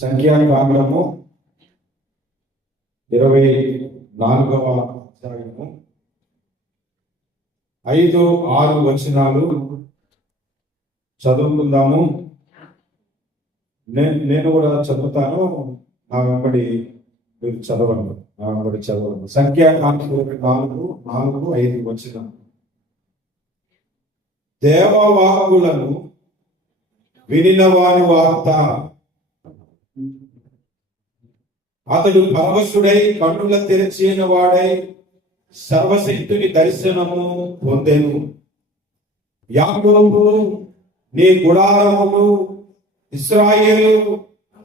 సంఖ్యాకాండము 24వ అధ్యాయము 5-6 వచనాలు చదువుకుందాము. నేను కూడా చదువుతాను, నా వెంబడి మీరు చదవండి. సంఖ్యాకాండము 4-5 వచనాలు. దేవవాక్కులను వినిన వారి వార్త, అతడు పరవశుడై కన్నుల తెరచిన వాడై సర్వశక్తుని దర్శనము పొందెను. యాకోబు నీ గుడారములు, ఇశ్రాయేలు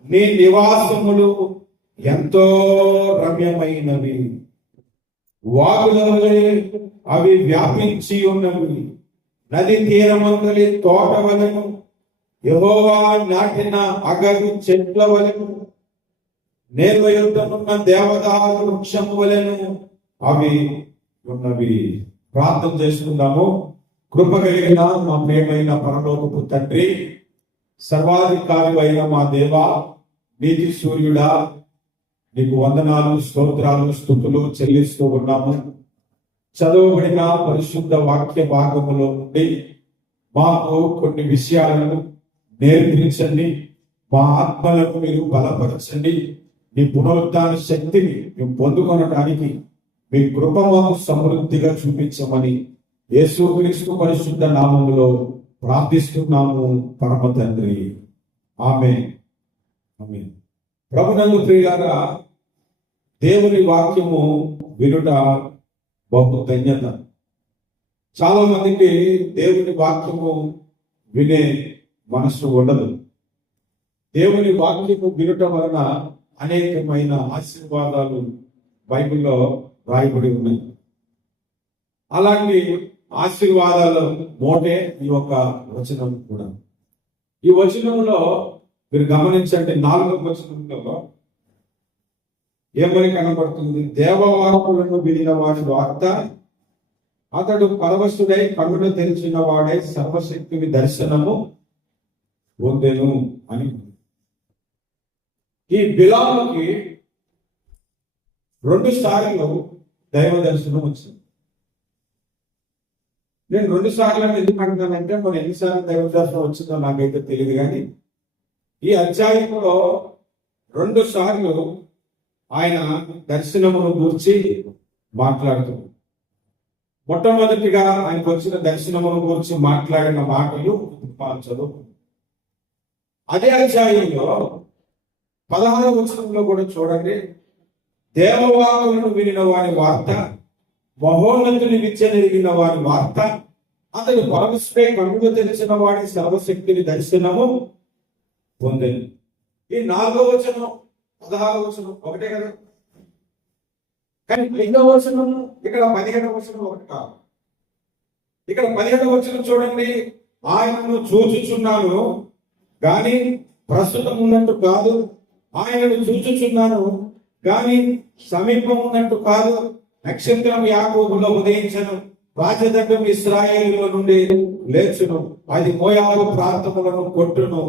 నీ నివాసములు ఎంతో రమ్యమైనవి. వాగులవలే అవి వ్యాపించి ఉన్నవి. నది తీరమందలి తోట వలెను, యెహోవా నాటిన అగరు చెట్ల వలెను, నేల యుద్ధమున్న దేవదారు వృక్షము వలెను అవి ఉన్నవి. ప్రార్థన చేసుకుందాము. కృప కలిగిన మా ప్రియమైన పరలోకపు తండ్రి, సర్వాధికారి అయిన మా దేవా, నీతి సూర్యుడా, నీకు వందనాలు, స్తోత్రాలు, స్తుతులు చెల్లిస్తూ ఉన్నాము. చదవబడిన పరిశుద్ధ వాక్య భాగములో నుండి మాకు కొన్ని విషయాలను నేర్పించండి. మా ఆత్మలను మీరు బలపరచండి. నీ పునరుద్ధాన శక్తిని మేము పొందుకొనడానికి మీ కృప మాకు సమృద్ధిగా చూపించమని యేసుక్రీస్తు పరిశుద్ధ నామములో ప్రార్థిస్తున్నాము పరమ తండ్రి. ఆమేన్. ఆమేన్. ప్రభునందు ప్రియులారా, దేవుని వాక్యము వినుట బహు ధన్యత. చాలా మందికి దేవుని వాక్యము వినే మనసు ఉండదు. దేవుని వాక్యము వినటం వలన అనేకమైన ఆశీర్వాదాలు బైబిల్లో రాయబడి ఉన్నాయి. అలాంటి ఆశీర్వాదాలు మోటే ఈ యొక్క వచనం కూడా. ఈ వచనంలో మీరు గమనించండి, 4వ వచనంలో ఏమని కనబడుతుంది? దేవవాక్కులను వినిన వాడి వార్త, అతడు పరవశుడై కన్నులు తెరిచిన వాడై సర్వశక్తిని దర్శనము పొందెను అని. ఈ బిలాముకి 2 సార్లు దైవ దర్శనం వచ్చింది. నేను 2 సార్లు ఎందుకు అంటానంటే, మరి ఎన్నిసార్లు దైవ దర్శనం వచ్చిందో నాకైతే తెలియదు, కానీ ఈ అధ్యాయంలో 2 సార్లు ఆయన దర్శనమును గురించి మాట్లాడుతున్నాడు. మొట్టమొదటిగా ఆయనకు వచ్చిన దర్శనమును గురించి మాట్లాడిన మాటలు చదువు. అదే అధ్యాయంలో 16వ వచనంలో కూడా చూడండి. దేవవాక్కులను వినిన వారి వార్త, మహోన్నతుని విద్యనెరిగిన వారి వార్త, అతడు పరమశుడై కన్నులు తెరిచిన వాడి సర్వశక్తిని దర్శనము పొందెను. ఈ 4వ వచనం 16వ వచనం ఒకటే కదా, కానీ 5వ వచనం ఇక్కడ 15వ వచనం ఒకటి కాదు. ఇక్కడ 15వ వచనం చూడండి. ఆయనను చూచుచున్నాను కానీ ప్రస్తుతం ఉన్నట్టు కాదు, ఆయనను చూచుచున్నాను కానీ సమీపం ఉన్నట్టు కాదు. నక్షత్రం యాకోబులో ఉదయించను, రాజదండం ఇశ్రాయేలులో నుండి లేచును, అది మోయాబు ప్రాంతములను కొట్టును,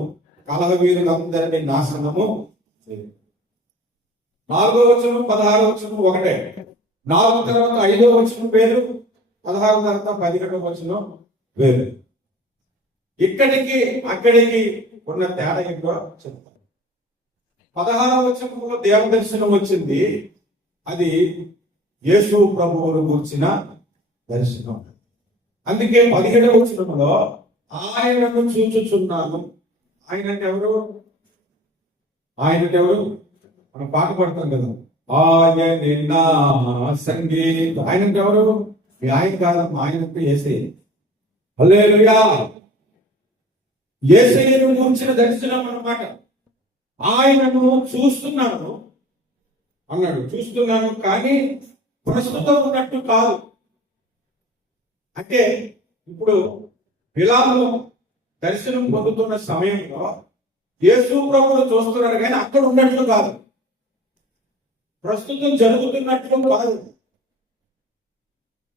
కలహవీరులందరినీ నాశనము. 4వ వచనం 16వ వచనం ఒకటే. 4 తర్వాత 5వ వచనం వేరు, 16 తర్వాత 15వ వచనం వేరు. ఇక్కడికి అక్కడికి ఉన్న తేడా ఏంటో చెప్తాను. 16వ వచనంలో దేవ దర్శనం వచ్చింది, అది యేసు ప్రభువును కూర్చిన దర్శనం. అందుకే 17వ వచనంలో ఆయనను చూచుచున్నాను. ఆయన అంటే ఎవరు? మనం పాట పడతాం కదా, ఆయన సంగీత. ఆయన అంటే ఎవరు? మీ ఆయన కాదమ్మా, ఆయన అంటే యేసయ్య. హల్లెలూయా. యేసయ్యను గురించిన దర్శనం అన్నమాట. ఆయనను చూస్తున్నాను అన్నాడు. చూస్తున్నాను కానీ ప్రస్తుతం ఉన్నట్టు కాదు. అంటే ఇప్పుడు బిలాము దర్శనం పొందుతున్న సమయంలో యేసు ప్రభువును చూస్తున్నాడు, కానీ అక్కడ ఉన్నట్లు కాదు, ప్రస్తుతం జరుగుతున్నట్లు కాదు,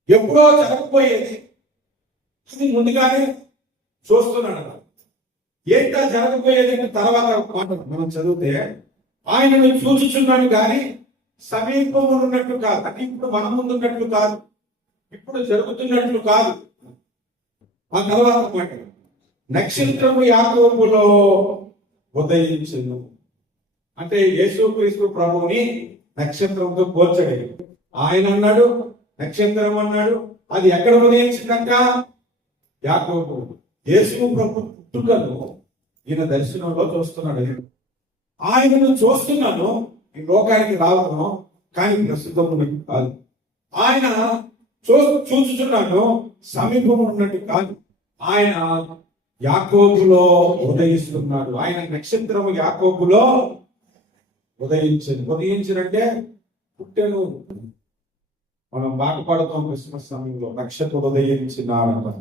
ఎప్పుడో జరగకపోయేది అది ముందుగానే చూస్తున్నాడు. ఏంటో జరగబోయేది తర్వాత మాట మనం చదివితే, ఆయనను చూచుచున్నాను కానీ సమీపంలో ఉన్నట్లు కాదు, అంటే ఇప్పుడు మన ముందు ఉన్నట్లు కాదు, ఇప్పుడు జరుగుతున్నట్లు కాదు. ఆ తర్వాత మాట, నక్షత్రము యాకోబులో ఉదయించును. అంటే యేసుక్రీస్తు ప్రభువుని నక్షత్రంతో పోల్చడు. ఆయన అన్నాడు, నక్షత్రం అన్నాడు. అది ఎక్కడ ఉదయించిందంట? యాకోబు. యేసు ప్రభు పుట్టుకను ఈయన దర్శనంలో చూస్తున్నాడు. ఆయనను చూస్తున్నాను, ఈ లోకానికి రావడం, కానీ ప్రస్తుతం ఉన్నట్టు కాదు. ఆయన చూస్తున్నాను, సమీపం ఉన్నట్టు కాదు. ఆయన యాకోబులో ఉదయిస్తున్నాడు. ఆయన నక్షత్రము యాకోబులో ఉదయించినంటే పుట్టెను. మనం బాధపడతాం క్రిస్మస్ సమయంలో, నక్షత్రం ఉదయించినాడు.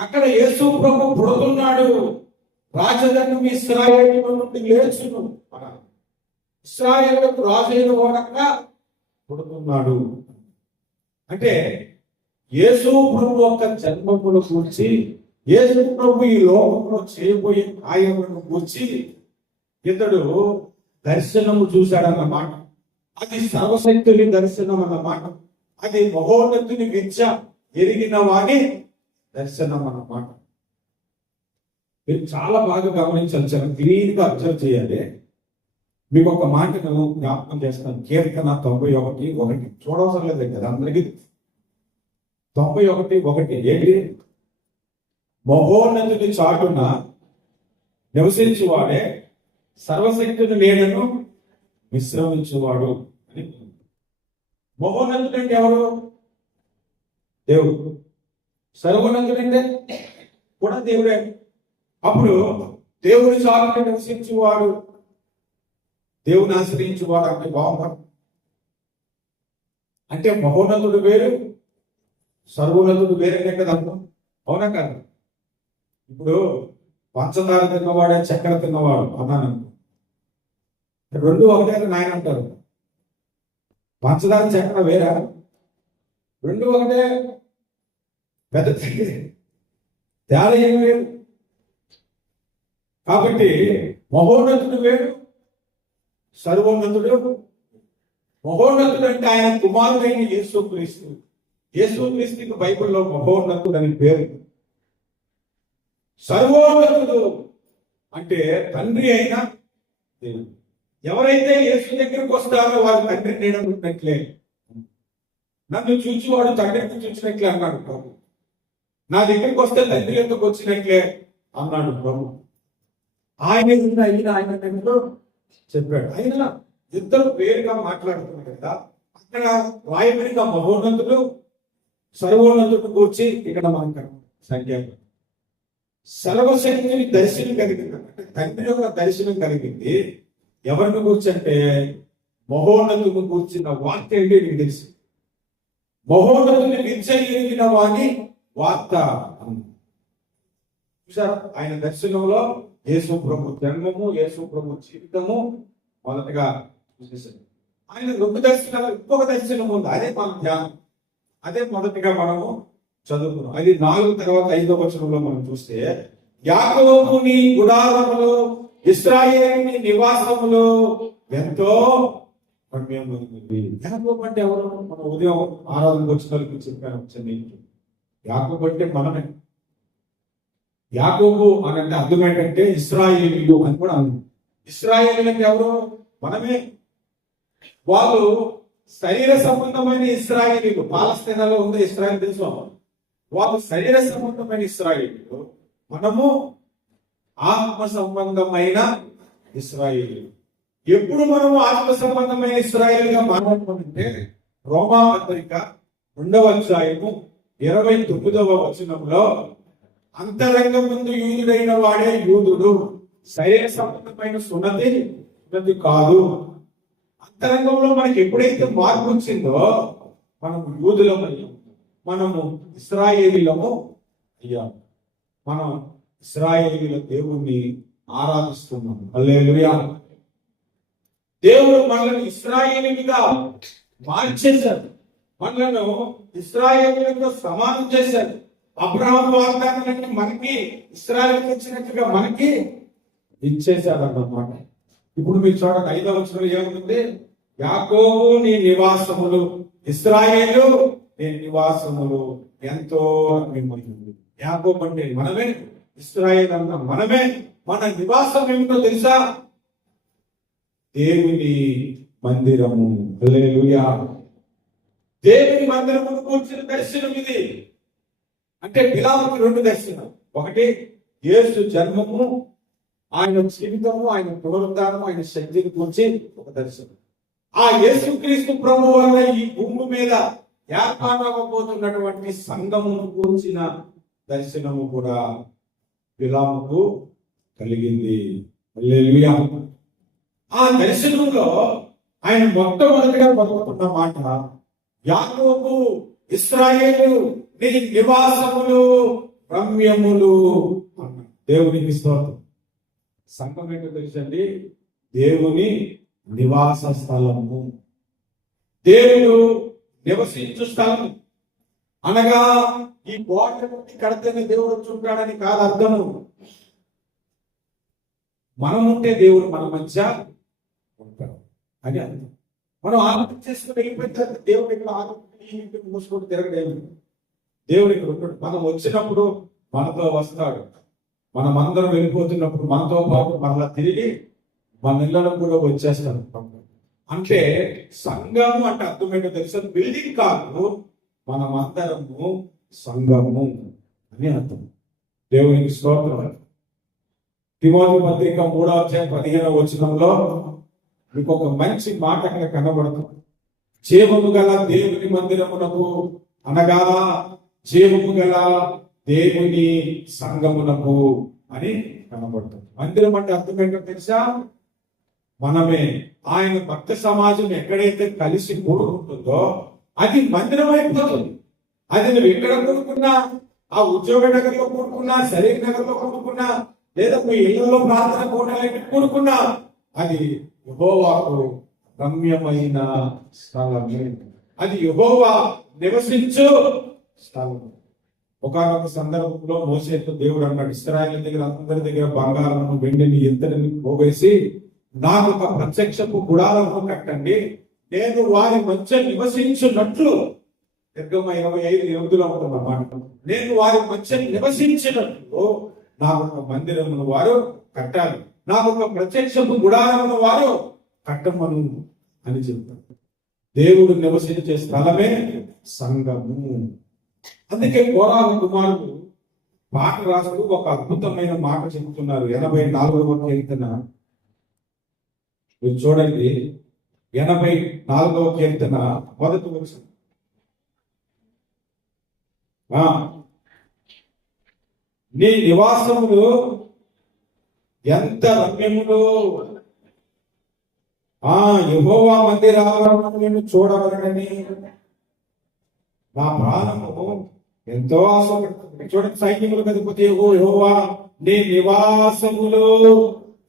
అక్కడ యేసు ప్రభు పుడుతున్నాడు. రాజధాని ఇశ్రాయేలు నుండి లేచును. ఇశ్రాయేలుకు రాజైన వాడక పుడుతున్నాడు. అంటే యేసు ప్రభు యొక్క జన్మమును కూర్చి, యేసు ప్రభు ఈ లోకంలో చేయబోయే కార్యములను కూర్చి ఇతడు దర్శనము చూశాడన్నమాట. అది సర్వశక్తుని దర్శనం అన్నమాట. అది మహోన్నతుని విద్య ఎరిగిన వాని దర్శనం అన్నమాట. మీరు చాలా బాగా గమనించాలి, చాలా క్లీన్ గా అబ్జర్వ్ చేయాలి. మీకు ఒక మాటను జ్ఞాపకం చేస్తాను. కీర్తన 91:1 చూడవసరం లేదు కదా అందరికీ. 91:1 ఏంటి? మహోన్నతుని చాటున నివసించువాడే సర్వశక్తుని నీడను విశ్రమించువాడు అని. మహోన్నతుడు అంటే ఎవరు? దేవుడు. సర్వోన్నతుడు అంటే కూడా దేవుడే. అప్పుడు దేవుని చాటున నివసించువాడు, దేవుని ఆశ్రయించువాడు అంటే బాగుంటారు. అంటే మహోన్నతుడు వేరు, సర్వోన్నతుడు వేరే కదా అర్థం. అవునా కాదు? ఇప్పుడు పంచదార తిన్నవాడే చక్కెర తిన్నవాడు అన్నాను, రెండు ఒకటే నాయన అంటారు. పంచదార చక్కెర వేరా? రెండు ఒకటే. పెద్ద తేడా ఏమి లేదు. కాబట్టి మహోన్నతుడు వేరు, సర్వోన్నతుడు. మహోన్నతుడు అంటే ఆయన కుమారుడైన యేసుక్రీస్తు. యేసుక్రీస్తుకి బైబిల్లో మహోన్నతుడు అని పేరు. సర్వోన్నతుడు అంటే తండ్రి అయిన దేవుడు. ఎవరైతే యేసు దగ్గరికి వస్తారో వారు తండ్రి నీడనున్నట్లే. నన్ను చూచి వాడు తండ్రికి చూసినట్లే అన్నాడు ప్రభు. నా దగ్గరికి వస్తే తండ్రి ఎందుకు వచ్చినట్లే అన్నాడు ప్రభు. ఆయన ఆయన చెప్పాడు. ఆయన ఇద్దరు పేరుగా మాట్లాడుతున్నారు కదా. అక్కడ రాయబడిన మహోన్నతుడు, సర్వోన్నతుడు కూర్చి ఇక్కడ మనకు సంఖ్య సర్వశక్తిని దర్శనం కలిగింది. అంటే తండ్రి యొక్క దర్శనం కలిగింది. ఎవరిని కూర్చంటే మహోన్నతుని కూర్చిన వార్త ఏంటి నీకు తెలుసు. మహోన్నతుని విద్య వాని వార్త చూసారా? ఆయన దర్శనంలో యేసు ప్రభు జన్మము, యేసు ప్రభు జీవితము మొదటగా చూసేసాడు. ఆయన రెండు దర్శనాలు, ఇంకొక దర్శనం ఉంది. అదే మన ధ్యానం, అదే మొదటిగా మనము చదువుకున్నాం. అది 4 తర్వాత 5వ వచనంలో మనం చూస్తే, యాకోబుని గుడారములో, ఇశ్రాయేలుని నివాసములో ఎంతో పుణ్యం ఉంది. యాకోబు అంటే ఎవరు? మన ఉదయం ఆరాధనకు వచ్చిన వాళ్ళకి చెప్పాను. యాకోబు అంటే మనమే. యాకోబు అని అంటే అర్థం ఏంటంటే ఇశ్రాయేలీయులు అని కూడా అర్థం. ఇశ్రాయేలీలు అంటే ఎవరు? మనమే. వాళ్ళు శరీర సంబంధమైన ఇశ్రాయేలీలు. పాలస్తీనాలో ఉంది ఇశ్రాయేల్ దేశం. వాళ్ళు శరీర సంబంధమైన ఇశ్రాయేలీలు, మనము ఆత్మ సంబంధమైన ఇశ్రాయేలీలు. ఎప్పుడు మనము ఆత్మ సంబంధమైన ఇశ్రాయేలుగా మాట్లాడుకుంటే రోమా పత్రిక 2వ అధ్యాయము 29వ వచనంలో, అంతరంగం ముందు యూదుడైన వాడే యూదుడు, శరీర సంబంధమైన సున్నతి కాదు. అంతరంగంలో మనకి ఎప్పుడైతే మార్పు వచ్చిందో మనము యూదులమయ్యాం, మనము ఇశ్రాయేలీలము అయ్యాము. మనం ఇశ్రాయేలీల దేవుణ్ణి ఆరాధిస్తున్నాం. హల్లెలూయా. దేవుడు మనల్ని ఇశ్రాయేలీలుగా మార్చేశాడు, మనలను ఇశ్రాయేలీలతో సమానం చేశాడు. అబ్రహాము వాగ్దానాన్ని మనకి ఇశ్రాయేలుకి ఇచ్చినట్టుగా మనకి ఇచ్చేశాడన్నమాట. ఇప్పుడు మీరు చూడండి 5వ వచనంలో ఏముంది? యాకోబు నీ నివాసములు, ఇశ్రాయేలు నీ నివాసములు ఎంతో మిమ్మల్ని. యాకోబు అంటే మనమే, ఇశ్రాయేలు అన్న మనమే. మన నివాసం ఏమిటో తెలుసా? దేవుని మందిరము. హల్లెలూయా. దేవుని మందిరమును కూర్చున్న దర్శనం ఇది. అంటే బిలాముకి 2 దర్శనం. ఒకటి యేసు జన్మము, ఆయన జీవితము, ఆయన పునరుద్ధానము, ఆయన శక్తిని గురించి ఒక దర్శనం. ఆ యేసుక్రీస్తు ప్రభువు వల్ల ఈ భూమి మీద ఏర్పాటవబోతున్నటువంటి సంఘమును కూర్చిన దర్శనము కూడా బిలాముకు కలిగింది. హల్లెలూయా. ఆ దర్శనంలో ఆయన మొట్టమొదటిగా పలుకుతున్న మాట యాకోబు, ఇశ్రాయేలు నీ నివాసములు రమ్యములు అన్నాడు. దేవునికి స్తోత్రం. సంఘం ఏంటో తెలుసండి? దేవుని నివాస స్థలము, దేవుడు నివసించు స్థలం. అనగా ఈ కోట కడితేనే దేవుడు చూడాడని కాదు అర్థము. మనం ఉంటే దేవుడు మన మధ్య ఉంటాడు అని అర్థం. మనం ఆలోచన చేసుకుని వెళ్ళిపోయిన తర్వాత దేవుడు ఇక్కడ ఆలోచన మూసుకుంటూ తిరగలేదు. దేవుడు ఇక్కడ ఉంటాడు. మనం వచ్చినప్పుడు మనతో వస్తాడు. మనం అందరం వెళ్ళిపోతున్నప్పుడు మనతో పాటు మరలా తిరిగి మన ఇళ్ళలో కూడా వచ్చేస్తాడు. అంటే సంఘము అంటే అర్థమేంటో తెలుసా? బిల్డింగ్ కాదు, మనం అందరము సంఘము అని అర్థం. దేవునికి స్తోత్రం. తిమోతి పత్రిక 3వ అధ్యాయం 15వ వచనంలో మీకు ఒక మంచి మాట అక్కడ కనబడుతుంది. జీవము గల దేవుని మందిరమునకు, అనగా జీవము గల దేవుని సంఘమునకు అని కనబడుతుంది. మందిరం అంటే అర్థం ఏంటో తెలుసా? మనమే. ఆయన భక్త సమాజం ఎక్కడైతే కలిసి కూడుకుంటుందో అది మందిరం అయిపోతుంది. అది నువ్వు ఎక్కడ కూడుకున్నా, ఆ ఉద్యోగ నగర్లో కూడుకున్నా, శరీర నగర్లో కూడుకున్నా, లేదా మీ ఇళ్లలో ప్రార్థన కోటాలకి కూడుకున్నా, అది యెహోవాకు రమ్యమైన స్థలమే. అది యెహోవా నివసించు స్థలం. ఒకనొక సందర్భంలో మోషేతో దేవుడు అన్నాడు, ఇశ్రాయేలు దగ్గర అందరి దగ్గర బంగారము, వెండిని, ఇత్తడిని పోగేసి నాకు ఒక ప్రత్యక్షపు గుడారము కట్టండి, నేను వారి మధ్య నివసించినట్లు. నిర్గమ 25:8 ఉంటున్నమాట. నేను వారి మధ్య నివసించినట్లు నాకు ఒక మందిరమును వారు కట్టాలి, నాకు ఒక ప్రత్యక్షపు గుడారమును వారు కట్టమను అని చెప్తారు. దేవుడు నివసించే స్థలమే సంఘము. అందుకే కోరాహు కుమారుడు పాట రాస్తూ ఒక అద్భుతమైన మాట చెబుతున్నారు. 84వ కీర్తన మీరు చూడండి. 84వ కీర్తన 1వ వచనం. నీ నివాసములు ఎంత రమ్యములు, యెహోవా మందిరాలను నేను చూడవలనని నా ప్రాణము ఎంతో ఆశపడుతుంది. చూడండి, సైన్యములు కదిపోతే యెహోవా నీ నివాసములు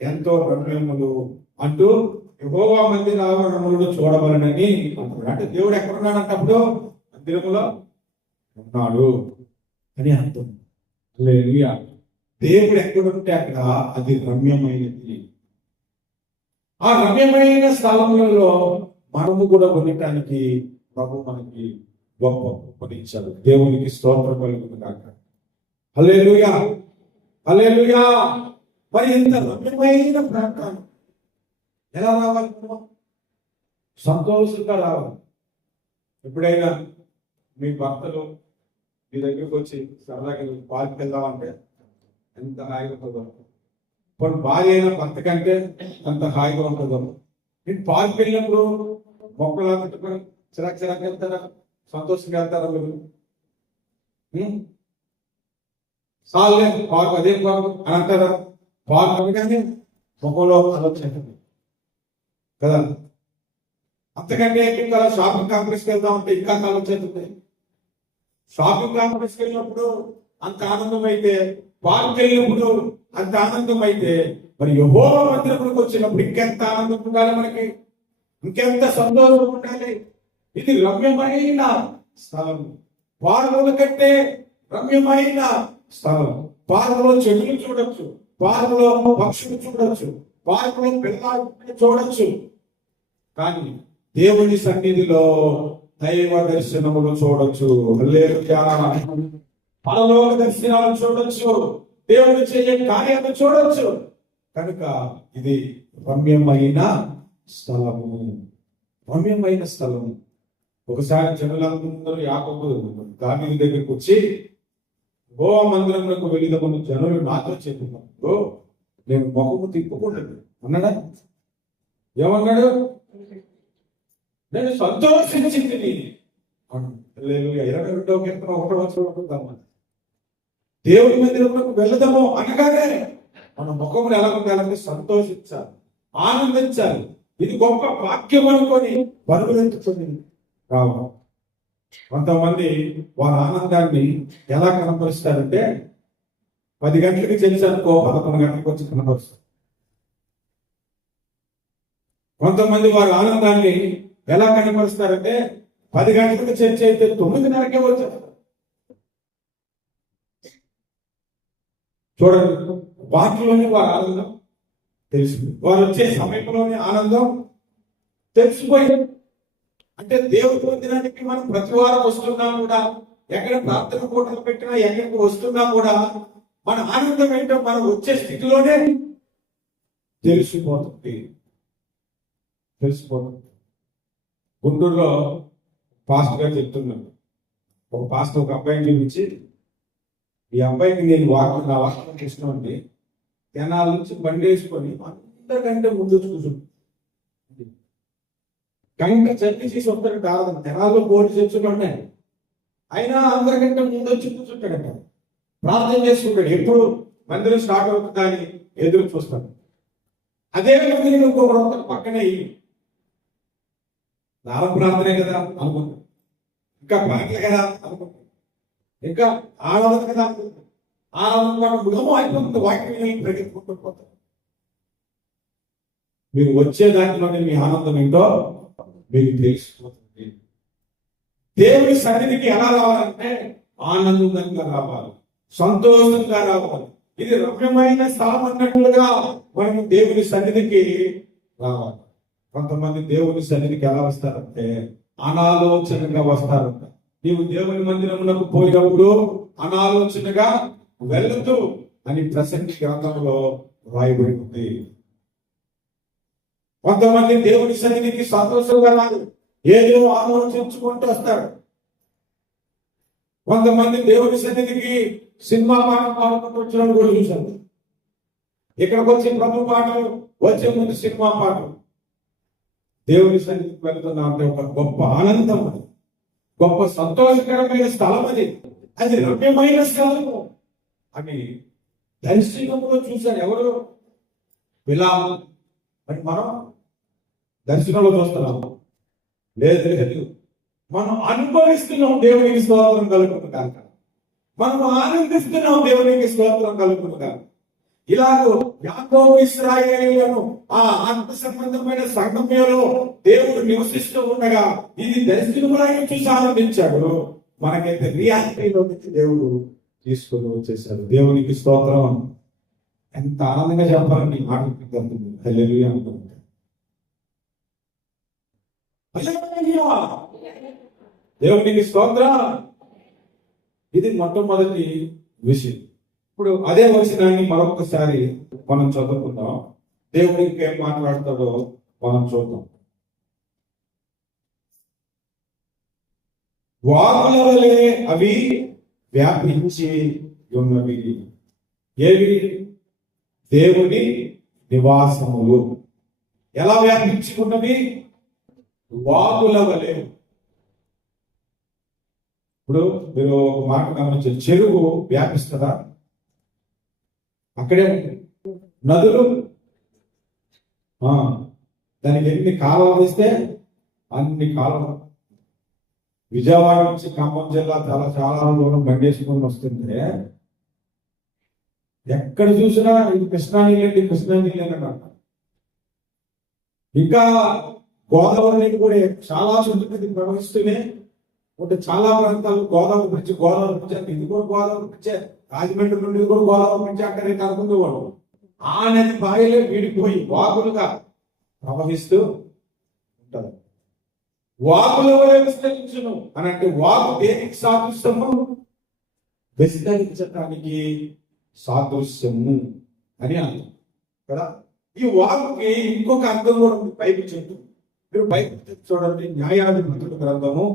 ఎంతో రమ్యములు అంటూ యెహోవా మందిర ఆవరణములను చూడవలనని అంటున్నాడు. అంటే దేవుడు ఎక్కడున్నాడు అంటప్పుడు మందిరములో ఉన్నాడు అని అర్థం. హల్లెలూయా. దేవుడు ఎక్కడుంటే అక్కడ అది రమ్యమైనది. ఆ రమ్యమైన స్థలములలో మనము కూడా ఉండటానికి ప్రభు మనకి గొప్ప ఉపనిచ్చాడు. దేవునికి స్తోత్రం కలుగును గాక. హల్లెలూయా, హల్లెలూయా. మరి ఇంత రమ్యమైన ప్రాంతాలు ఎలా రావాలి? సంతోషంగా రావాలి. ఎప్పుడైనా మీ భర్తలు మీ దగ్గరికి వచ్చి సరదాగా పార్క్కి వెళ్దామంటే ఎంత హాయిగా ఉంటుందో, ఇప్పుడు భార్య అయినా భర్త కంటే అంత హాయిగా ఉంటుందో. నేను పార్క్ వెళ్ళినప్పుడు మొక్కలు పెట్టుకొని చిరాకు వెళ్తారా, సంతోషంగా వెళ్తారా మీరు? సాలే పార్క్, అదే పార్క్ అని అంటారా? పార్క్ అనగానే మొక్కలో ఆలోచన కదా. అంతకంటే ఇంకా షాపింగ్ కాంప్లెక్స్కి వెళ్తా ఉంటే ఇంకా ఆలోచన. షాపింగ్ కాంప్లెక్స్కి వెళ్ళినప్పుడు అంత ఆనందం అయితే, పార్క్ వెళ్ళినప్పుడు అంత ఆనందం అయితే, మరి యెహోవా మందిరంలోకి వచ్చినప్పుడు ఇంకెంత ఆనందం ఉండాలి మనకి, ఇంకెంత సంతోషం ఉండాలి. ఇది రమ్యమైన స్థలం. పార్కుల కంటే రమ్యమైన స్థలం. పార్కులో చెట్లు చూడొచ్చు, పార్కులో పక్షులు చూడొచ్చు, పార్కులో పిల్లలు చూడొచ్చు. కానీ దేవుని సన్నిధిలో దైవ దర్శనములు చూడొచ్చు. హల్లెలూయా. పరలోక దర్శనాలు చూడొచ్చు, దేవుడు చేసే కార్యాలు చూడొచ్చు. కనుక ఇది రమ్యమైన స్థలము, రమ్యమైన స్థలము. ఒకసారి జనులందరూ యాకోబు దావీదు దగ్గరికి వచ్చి యెహోవా మందిరములకు వెళ్ళిదమని జనులు నాతో చెప్పినప్పుడు నేను ముఖము తిప్పుకుంటాను అన్నాడా? ఏమన్నాడు? నేను సంతోషించింది. 22వ కీర్తన 1వ వచనం. దేవుడి మందిరములకు వెళదాము అనగానే మన ముఖములు ఎలా ఉండాలంటే సంతోషించాలి, ఆనందించాలి. ఇది గొప్ప వాక్యం అనుకొని పరుగులెత్తుకొని రావడం. కొంతమంది వారి ఆనందాన్ని ఎలా కనపరుస్తారంటే 10 గంటలకి తెలిసానుకో 11 గంటలకు వచ్చి కనపరుస్తారు. కొంతమంది వారి ఆనందాన్ని ఎలా కనపరుస్తారంటే 10 గంటలకు చర్చ అయితే 9:30కే వచ్చారు. చూడండి, వాటిలోని వారి ఆనందం తెలిసింది, వారు వచ్చే సమయంలోని ఆనందం తెలిసిపోయింది. అంటే దేవుడి మందిరానికి మనం ప్రతి వారం వస్తున్నా కూడా, ఎక్కడ ప్రార్థన కూటలు పెట్టినా, ఎక్కడికి వస్తున్నా కూడా మన ఆనందం ఏంటో మనం వచ్చే స్థితిలోనే తెలిసిపోతుంది. గుంటూరులో పాస్టర్ గారు చెప్తున్నాడు. ఒక పాస్టర్ ఒక అబ్బాయిని చూపించి, ఈ అబ్బాయికి నేను నా వాక్యం తీసుకున్నాండి, తెనాల నుంచి బండి వేసుకొని అందరికంటే ముందు కూర్చుంటాడు. గంట చర్చ చేసి వస్తాడు కాదు, తెనాల్లో బోర్డు చర్చలున్నాయి, అయినా అందరికంటే ముందు వచ్చి కూర్చుంటాడంట. ప్రార్థన చేసుకుంటాడు. ఎప్పుడు మందిరం స్టార్ట్ అవుతుందా అని ఎదురు చూస్తాడు. అదే మందిరం ఇంకొక పక్కనే నాలుగు ప్రార్థనే కదా అనుకుంటాడు, ఇంకా పాటలు కదా అనుకుంటాడు, ఇంకా ఆరాధన కదా అనుకుంటాడు. ఆరాధన మృగము అయిపోతుంది, వాక్యం ప్రగతికుంటూ పోతాడు. మీరు వచ్చే దాంట్లోనే మీ ఆనందం ఏంటో మీకు తెలిసిపోతుంది. దేవుని సన్నిధికి ఎలా రావాలంటే ఆనందంగా రావాలి, సంతోషంగా రావాలి. ఇది రమ్యమైన స్థలం అన్నట్లుగా మనం దేవుని సన్నిధికి రావాలి. కొంతమంది దేవుని సన్నిధికి ఎలా వస్తారంటే అనాలోచనగా వస్తారంట. నీవు దేవుని మందిరములకు పోయినప్పుడు అనాలోచనగా వెళ్ళదు అని ప్రసంగి గ్రంథంలో రాయబడి ఉంది. కొంతమంది దేవుని సన్నిధికి సంతోషంగా రాదు, ఏదో ఆలోచించుకుంటూ వస్తాడు. కొంతమంది దేవుని సన్నిధికి సినిమా పాటలు పాడుకుంటూ వచ్చిన కూడా చూశాను. ఇక్కడికి వచ్చి ప్రభు పాటలు, వచ్చే ముందు సినిమా పాటలు. దేవుని సన్నిధికి వెళ్తున్నా అంటే ఒక గొప్ప ఆనందం, అది గొప్ప సంతోషకరమైన స్థలం, అది రమ్యమైన స్థలము అని దర్శనంలో చూశారు. ఎవరు? విలాపం. మరి మనం దర్శనంలో చూస్తున్నాము? లేదు, మనం అనుభవిస్తున్నాం. దేవునికి స్తోత్రం కలుగును కాక. మనం ఆనందిస్తున్నాం. దేవునికి స్తోత్రం కలుగును కాక. ఇలాగో యాకోబు ఇశ్రాయేలీయులను ఆ ఆత్మ సంబంధమైన సంఘంలో దేవుడు నివసిస్తూ ఉండగా ఇది దర్శనములో చూసి ఆనందించాడు. మనకైతే రియాలిటీలో నుంచి దేవుడు తీసుకొని వచ్చేసాడు. దేవునికి స్తోత్రం. ఎంత ఆనందంగా చెప్పాలని మాట్లాడుతుంది. హల్లెలూయా అంటుంది. దేవునికి స్తోత్రం. ఇది మొట్టమొదటి విషయం. ఇప్పుడు అదే వచనాన్ని మరొకసారి మనం చదువుకుందాం. దేవుడు ఇంకేం మాట్లాడతాడో మనం చూద్దాం. వాగుల వలె అవి వ్యాపించి ఉన్నవి. ఏవి? దేవుని నివాసములు. ఎలా వ్యాపించి ఉన్నవి? వాగుల వలె. ఇప్పుడు మీరు ఒక మాట గమనించారు, చెరువు వ్యాపిస్తుందా? అక్కడే నదులు, దానికి ఎన్ని కాలువలు ఇస్తే అన్ని కాలువలు. విజయవాడ నుంచి ఖమ్మం జిల్లా చాలా దూరం బండేసుకొని వస్తుంటే ఎక్కడ చూసినా ఇది కృష్ణా నీళ్ళండి, కృష్ణా నీళ్ళంట. ఇంకా గోదావరి నీళ్ళు కూడా చాలా చుట్టుపక్కల ప్రవహిస్తూనే అంటే చాలా ప్రాంతాలు గోదావరి బ్రిడ్జ్ అంటే ఇది కూడా గోదావరి బ్రిడ్జే, రాజమండ్రి నుండి కూడా గోదావరి బ్రిడ్జ్ అక్కడే కనుక్కునేవాడు. ఆ నది బాయిలే వీడిపోయి వాగులుగా ప్రవహిస్తూ ఉంటారు. వాగుల వలె విస్తరించును అని అంటే వాగు దేనికి సాదృశ్యము? విస్తరించటానికి సాదృశ్యము అని అర్థం కదా. ఈ వాగుకి ఇంకొక అర్థం కూడా ఉంది. బైబిల్ చెట్టు మీరు బైబిల్ చూడండి, న్యాయాధిపతుల గ్రంథము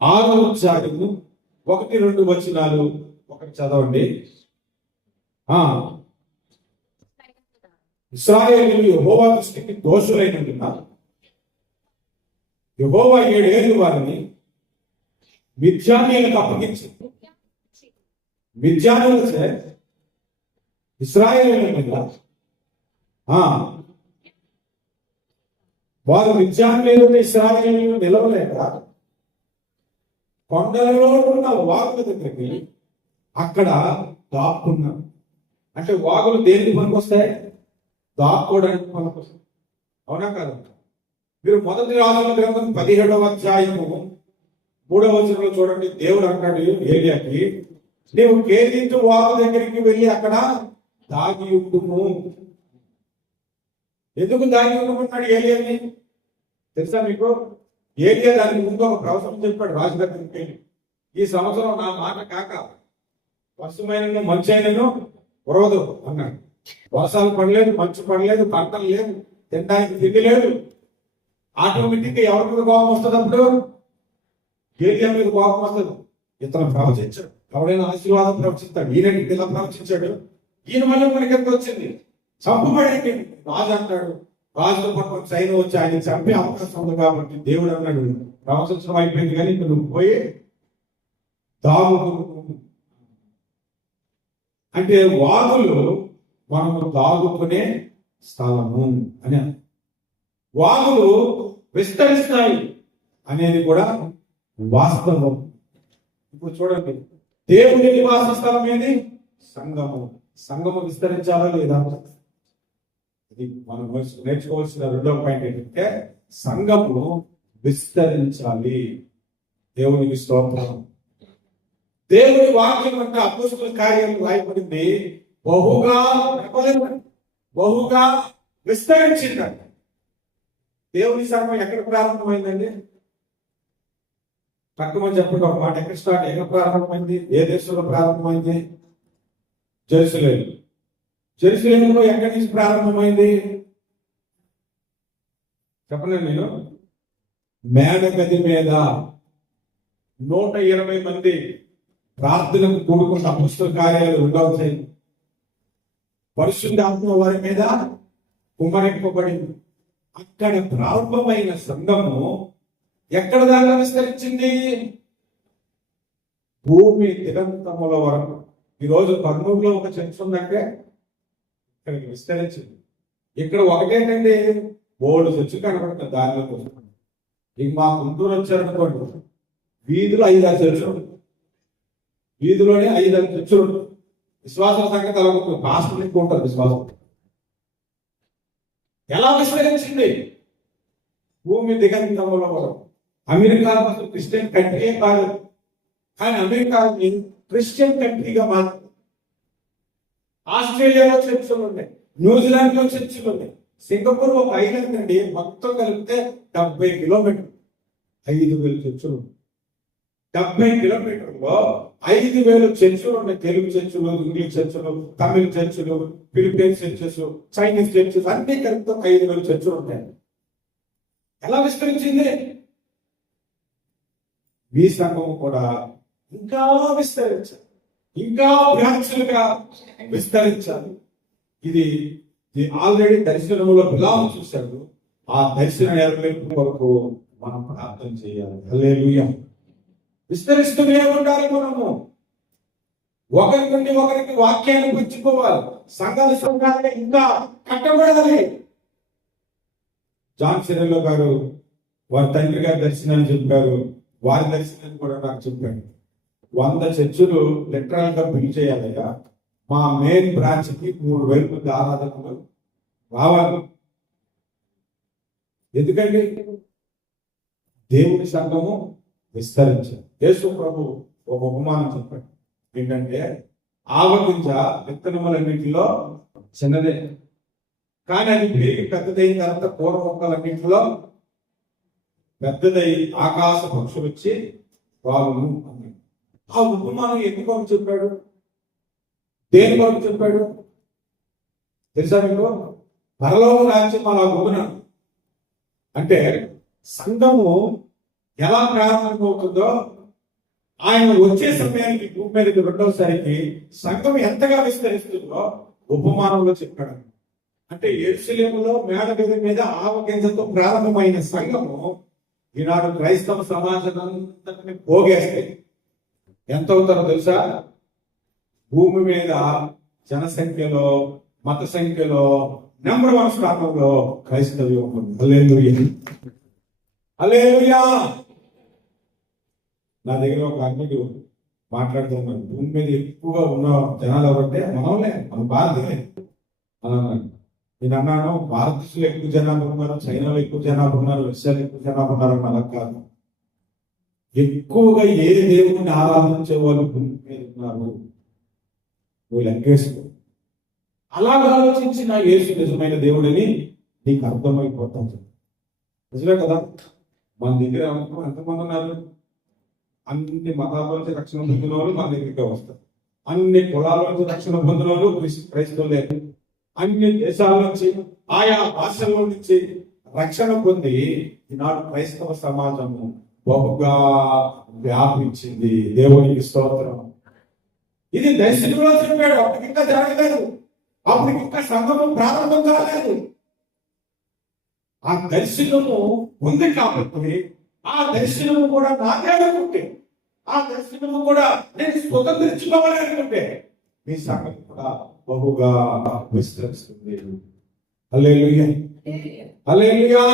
6వ అధ్యాయము 1-2 వచనాలు ఒకటి చదవండి. ఇశ్రాయేలీయులు యెహోవా దృష్టికి దోషులైనందున యెహోవా 7 ఏళ్ళు వారిని మిద్యానీయులకు అప్పగించి మిద్యానీయులచే ఇశ్రాయేలీయుల మీద వారు మిద్యానీయులతో ఇశ్రాయేలీయులు నిలవలేక కొండలలో ఉన్న వాగుల దగ్గరికి అక్కడ దాక్కున్నారు. అంటే వాగులు దేనికి పనికొస్తాయి? దాక్కోవడానికి పనికొస్తాయి. అవునా కాదు? మీరు మొదటి రాజుల గ్రంథం 17వ అధ్యాయము 3వ వచనంలో చూడండి. దేవుడు అంటాడు ఏలియాకి, నీవు కేదీతు వాగు దగ్గరికి వెళ్ళి అక్కడ దాగి ఉండుము. ఎందుకు దాగి ఉండమన్నాడు ఏలియాని తెలుసా మీకు? ఏలియా దానికి ముందు ఒక ప్రవచనం చెప్పాడు రాజు దగ్గరికి వెళ్ళి, ఈ సంవత్సరం నా మాట కాక వర్షమైనను మంచి అయినను కురవదు అన్నాడు. వర్షాలు పడలేదు, మంచు పడలేదు, పంటలు లేదు, తినడానికి తిండి లేదు. ఆటోమేటిక్ గా ఎవరి మీద కోపం వస్తుంది? అప్పుడు ఏలియా మీద కోపం వస్తుంది. ఇతను ప్రవచించాడు, ఎవడైనా ఆశీర్వాదం ప్రవచిస్తాడు. ఈయన ఇలా ప్రవచించాడు, ఈయన వల్ల మనకి ఎంత వచ్చింది? చంపబడి రాజు అంటాడు. రాజుల పట్ల సైన్యం వచ్చి ఆయన చంపే అవకాశం ఉంది కాబట్టి దేవుడు అన్నాడు, ప్రవచించడం అయిపోయింది కానీ ఇప్పుడు నువ్వు పోయి దాగు. అంటే వాగులు మనము దాగుకునే స్థలము అని. వాగులు విస్తరిస్తాయి అనేది కూడా వాస్తవం. ఇప్పుడు చూడండి, దేవుని నివాస స్థలం ఏది? సంఘము. సంఘము విస్తరించాలా లేదా? ఇది మనం నేర్చుకోవాల్సిన రెండవ పాయింట్ ఏంటంటే సంఘము విస్తరించాలి. దేవునికి స్తోత్రం. దేవుని వాక్యం అంటే అపోస్తలుల కార్యాలు రాయబడింది, బహుగా విస్తరించిందంట. దేవుని సంఘం ఎక్కడ ప్రారంభమైందండి? తక్కువ చెప్పండి ఒక మాట. ఎక్కడ ప్రారంభమైంది? ఏ దేశంలో ప్రారంభమైంది? జెరూసలేము. జెరూసలేములో ఎక్కడి నుంచి ప్రారంభమైంది చెప్పండి. నేను మేడగది మీద 120 మంది ప్రార్థనకు కూడుకున్న అపోస్తలుల కార్యాలు 2వ అధ్యాయం పరిశుద్ధాత్మ వారి మీద కుమ్మరింపబడింది. అక్కడ ప్రారంభమైన సంఘము ఎక్కడ దాకా విస్తరించింది? భూమి దిగంతముల వరకు. ఈరోజు కర్నూలులో ఒక చర్చ్ ఉందంటే ఇక్కడికి విస్తరించింది. ఇక్కడ ఒకటేంటండి, బోర్డు చర్చ్ కనబడుతుంది దానిలో కోసం. ఇక మా గుంటూరు వచ్చారనుకోండి, వీధిలో 5-6 చర్చలు, వీధిలోనే 5-6 చర్చలు. విశ్వాసం సంగతి అలా ఉంటుంది, పాస్టర్లు ఎక్కువ ఉంటారు విశ్వాసం. ఎలా విస్తరించింది? భూమి దిగంతముల వరకు. అమెరికా క్రిస్టియన్ కంట్రీ కాదు, కానీ అమెరికాని క్రిస్టియన్ కంట్రీగా మారింది. ఆస్ట్రేలియాలో చర్చలు ఉన్నాయి, న్యూజిలాండ్ లో చర్చలు ఉన్నాయి, సింగపూర్ ఒక ఐలాండ్ అండి, మొత్తం కలిపితే 70 కిలోమీటర్లు, 5,000 చర్చలు. 70 కిలోమీటర్లో 5,000 చర్చలు ఉన్నాయి. తెలుగు చర్చలు, ఇంగ్లీష్ చర్చలు, తమిళ చర్చలు, ఫిలిపీన్స్ చర్చెస్, చైనీస్ చర్చెస్ అన్ని కలిపితే 5,000 చర్చలు ఉంటాయి. ఎలా విస్తరించింది? మీ సంఘం కూడా ఇంకా విస్తరించాలి, ఇంకా బ్రాంచ్లుగా విస్తరించాలి. ఇది ఆల్రెడీ దర్శనంలో బిలాము చూశాడు. ఆ దర్శన నెరవేర్పు కొరకు మనం ప్రార్థన చేయాలి. హల్లెలూయా. విస్తరిస్తూనే ఉండాలి. మనము ఒకరి నుండి ఒకరికి వాక్యాన్ని పంచుకోవాలి. సంఘాలు ఇంకా కట్టబడాలి. జాన్ సిరెల్లో గారు వారి తండ్రి గారి దర్శనాన్ని చెప్పారు, వారి దర్శనాన్ని కూడా నాకు చెప్పాడు. 100 చర్చులు లిటరల్ గా బిల్ చేయాలయ్యా, మా మెయిన్ బ్రాంచ్ కి 3,000 మంది ఆరాధకులు రావాలి. ఎందుకండి? దేవుని సంఘము విస్తరించారు. యేసు ప్రభు ఒక ఉపమానం చెప్పాడు ఏంటంటే, ఆవగింజ విత్తనములన్నింటిలో చిన్నదే, కానీ అది పెరిగి పెద్దదైన తర్వాత కూర మొక్కలన్నింటిలో పెద్దదై ఆకాశ పక్షులు వచ్చి వాగును అన్నాడు. ఆ ఉపమానం ఎందుకు చెప్పాడు, దేని కొరకు చెప్పాడు తెలుసా మీకు? పరలోక రాజ్యం అలా గుణం అంటే సంఘము ఎలా ప్రారంభమవుతుందో, ఆయన వచ్చే సమయానికి భూమి మీదకి రెండవసారికి సంఘం ఎంతగా విస్తరిస్తుందో ఉపమానంలో చెప్పాడు. అంటే యెరూషలేములో మేడ మీద ఆవగింజతో ప్రారంభమైన సంఘము ఈనాడు క్రైస్తవ సమాజాన్ని పోగేస్తే ఎంత అవుతారో తెలుసా? భూమి మీద జనసంఖ్యలో, మత సంఖ్యలో నెంబర్ 1 స్థానంలో క్రైస్తవ్యం ఉంది. హల్లెలూయా, హల్లెలూయా. నా దగ్గర ఒక అన్నిటి మాట్లాడుతున్నాను, భూమి మీద ఎక్కువగా ఉన్న జనాలు ఎవరంటే మనమే, మన భారతీయులే అన్నాను. నేను అన్నాను, భారతదేశంలో ఎక్కువ జనాభా ఉన్నారు, చైనాలో ఎక్కువ జనాభా ఉన్నారు, రష్యాలో ఎక్కువ జనాభా ఉన్నారు అని అలా కాదు. ఎక్కువగా ఏ దేవుడిని ఆరాధించే వాళ్ళు భూమి మీద ఉన్నారు నువ్వు లెక్కేసుకో. అలాగా ఆలోచించి నా యేసు నిజమైన దేవుడిని నీకు అర్థమైపోతాను. నిజమే కదా? మన దగ్గర ఎంతమంది ఉన్నారు? అన్ని మతాల నుంచి రక్షణ పొందిన వాళ్ళు మన దగ్గరికి వస్తారు, అన్ని కులాల నుంచి రక్షణ పొందిన వాళ్ళు క్రైస్తవులే, అన్ని దేశాల నుంచి ఆయా భాషల నుంచి రక్షణ పొంది ఈనాడు క్రైస్తవ సమాజము బహుగా వ్యాపించింది. దేవునికి స్తోత్రం. ఇది దర్శనంలో చెప్పాడు, అప్పటికి ఇంకా జరగలేదు, అప్పటికి ఇంకా సంఘము ప్రారంభం కాలేదు. ఆ దర్శనము ఉంది కాబట్టి ఆ దర్శనము కూడా నాకే అనుకుంటే, ఆ దర్శనము కూడా నేను స్వతంత్రించుకోవాలి అనుకుంటే మీ సంఘం కూడా బహుగా విస్తరిస్తుంది. హల్లెలూయా, హల్లెలూయా.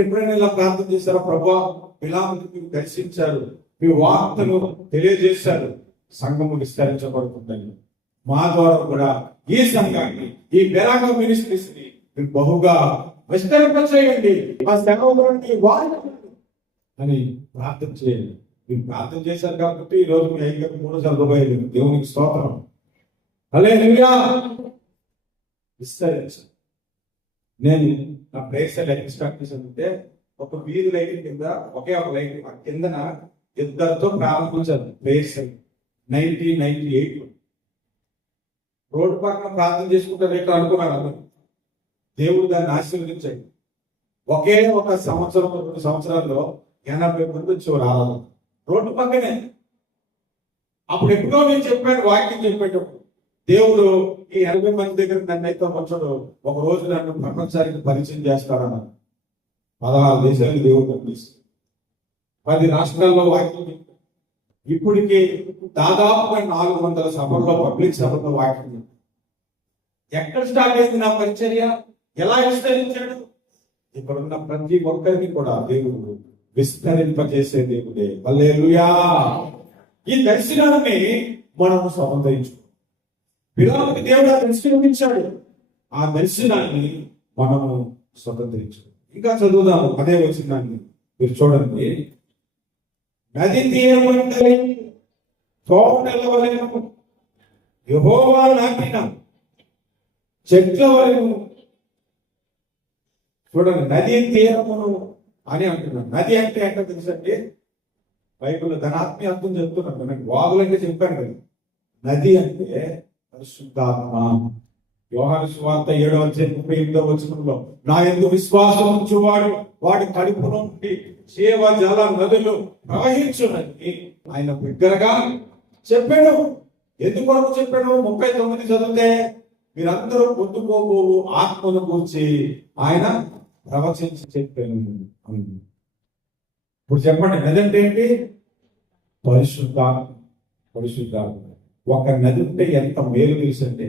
ఎప్పుడైనా ఇలా ప్రార్థన చేశారా? ప్రభువా, పిలాతును మీరు దర్శించారు, మీ వార్తను తెలియజేశారు, సంఘము విస్తరించబడుతుందని. మా ద్వారా కూడా ఈ సంఘాన్ని, ఈ బెరాగా మినిస్ట్రీస్ ని మీరు బహుగా విస్తరింపచేయండి, మా సేవకులని అని ప్రార్థన చేయండి. మీరు ప్రార్థన చేశారు కాబట్టి ఈ రోజు మీ ఐక్యత 3 జరగబోయేది. దేవునికి స్తోత్రం. హల్లెలూయా. విస్తరించండి. నేను నా ప్రేయర్ లైట్ స్టార్ట్ చేశానంటే ఒక వీధి లైట్ కింద ఒకే ఒక లైట్ కిందన ఇద్దరితో ప్రారంభించాను ప్రేయర్ 1998 రోడ్డు పక్కన ప్రార్థన చేసుకుంటారు ఎక్కడ అనుకున్నాను అందరూ. దేవుడు దాన్ని ఆశీర్వదించాడు. ఒకే ఒక సంవత్సరం 2 సంవత్సరాల్లో 80 మంది వచ్చేవారు ఆరాధన రోడ్డు పక్కనే. అప్పుడు ఎప్పుడో నేను చెప్పాను, వాక్యం చెప్పేటప్పుడు, దేవుడు ఈ 80 మంది దగ్గర నన్ను అయితే వచ్చాడు, ఒక రోజు నన్ను ప్రపంచానికి పరిచయం చేస్తారన్నాను. 16 దేశాలకు దేవుడు పంపిస్తాడు, 10 రాష్ట్రాల్లో వాక్యం. ఇప్పటికి దాదాపుగా 400 సభల్లో, పబ్లిక్ సభల్లో వాక్యం. ఎక్కడ స్టార్ట్ అయింది నా పరిచర్య? ఎలా విస్తరించాడు? ఇక్కడ ఉన్న ప్రతి ఒక్కరిని కూడా దేవుడు విస్తరింపజేసే దేవుడే. హల్లెలూయా. ఈ దర్శనాన్ని మనము స్వతంత్రించు. పిల్లలకి దేవుడు ఆ దర్శనం ఇచ్చాడు, ఆ దర్శనాన్ని మనము స్వతంత్రించు. ఇంకా చదువుదాము అదే వచ్చిందాన్ని మీరు చూడండి. నది తీయమంటలి తోటల వలెను, యెహోవా నాటిన చెట్ల వలెను. చూడండి, నది తీరమును అని అంటున్నాను. నది అంటే ఏంటో తెలుసండి? బైబిల్లో ధనాత్మీయ అర్థం చెప్తున్నాను. నేను వాగులంటే చెప్పాను కదా. నది అంటే పరిశుద్ధాత్మ. యోహాను సువార్త 7:38 నా యందు విశ్వాసం ఉంచువాడు వాడి కడుపు నుండి జీవ జల నదులు ప్రవహించునని ఆయన బిగ్గరగా చెప్పాడు. ఎందుకు చెప్పాడు? 39 చదివితే మీరందరూ పొందుకోబోవు ఆత్మను కూర్చి ఆయన ప్రవచించి చెప్పాను. ఇప్పుడు చెప్పండి, నది అంటే ఏంటి? పరిశుద్ధాత్మ. పరిశుద్ధాత్మ. ఒక నది ఉంటే ఎంత మేలు తెలుసండి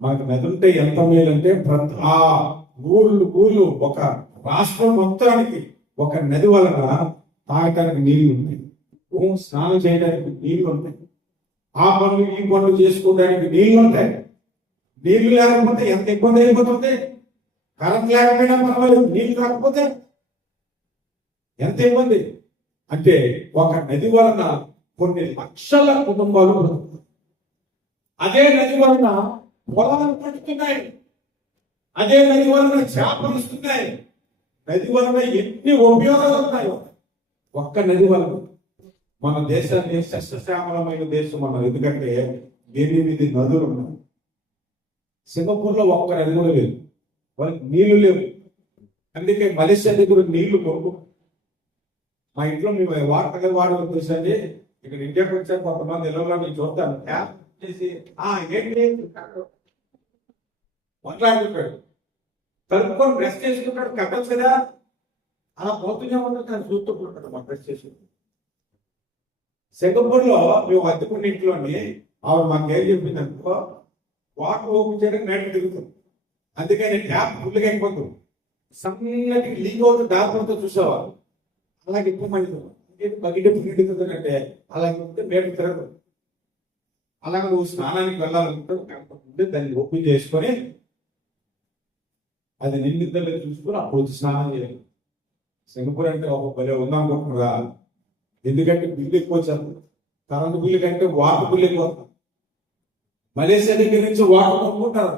మనకు. నది ఉంటే ఎంత మేలు అంటే ఆ ఊళ్ళు ఒక రాష్ట్రం మొత్తానికి ఒక నది వలన తాగటానికి నీళ్లు ఉంటాయి, స్నానం చేయడానికి నీళ్లు ఉంటాయి, ఆ పనులు ఈ పనులు చేసుకోవడానికి నీళ్లు ఉంటాయి. నీళ్లు లేకపోతే ఎంత ఇబ్బంది అయిపోతుంది. కరెంట్ లేకపోయినా పర్వాలేదు, నీళ్లు రాకపోతే ఎంత ఇబ్బంది. అంటే ఒక నది వలన కొన్ని లక్షల కుటుంబాలు బ్రతుకుతాయి. అదే నది వలన పొలాలు పండుతున్నాయి, అదే నది వలన చేపలు వస్తున్నాయి, నది వలన ఎన్ని ఉపయోగాలు ఉన్నాయి. ఒక్క నది వలన మన దేశాన్ని సస్యశ్యామలమైన దేశం అన్నారు. ఎందుకంటే 8 నదులు ఉన్నాయి. సింగపూర్లో ఒక్క నది కూడా లేదు, వాళ్ళకి నీళ్లు లేవు. అందుకే మలేషియా దగ్గర నీళ్లు కొనుక్కో. మా ఇంట్లో మేము వాటర్ వాడడం చూసండి. ఇక్కడ ఇండియాకి వచ్చాక కొంతమంది ఇళ్ళలో నేను చూస్తాను, ట్యాప్ చేసి ఏంటి మాట్లాడుకుంటాడు, కలుపుకొని బ్రష్ చేసుకుంటాడు, కట్టచ్చు కదా, అలా పోతూనే ఉంటాడు, చూస్తూ ఉంటాడు మా బ్రష్ చేసి. సింగపూర్లో మేము అద్దెకున్న ఇంట్లోని ఆవిడ మాకు ఏం చెప్పింది అనుకో, వాటర్ ఓపెన్ చేయడానికి నైట్ తిరుగుతుంది. అందుకని ట్యాప్ ఫుల్గా అయిపోతుంది, సన్నటి లీక్ అవుతుంది, దారితో చూసావా అలాగే ఎక్కువ మంది బకెట్ నిండుతుంది అంటే అలాగే ఉంటే మేడం తిరగదు. అలాగే నువ్వు స్నానానికి వెళ్ళాలనుకుంటే దాన్ని ఓపెన్ చేసుకొని అది నిండిద్దరు చూసుకొని అప్పుడు స్నానం చేయాలి. సింగపూర్ అంటే ఒక భలే ఉందనుకుంటున్నారా? ఎందుకంటే బిల్లు ఎక్కువ వచ్చారు, కరెంటు బిల్లు కంటే వాటర్ బిల్లు ఎక్కువ. మలేషియా దగ్గర నుంచి వాటర్ కొనుక్కుంటారు,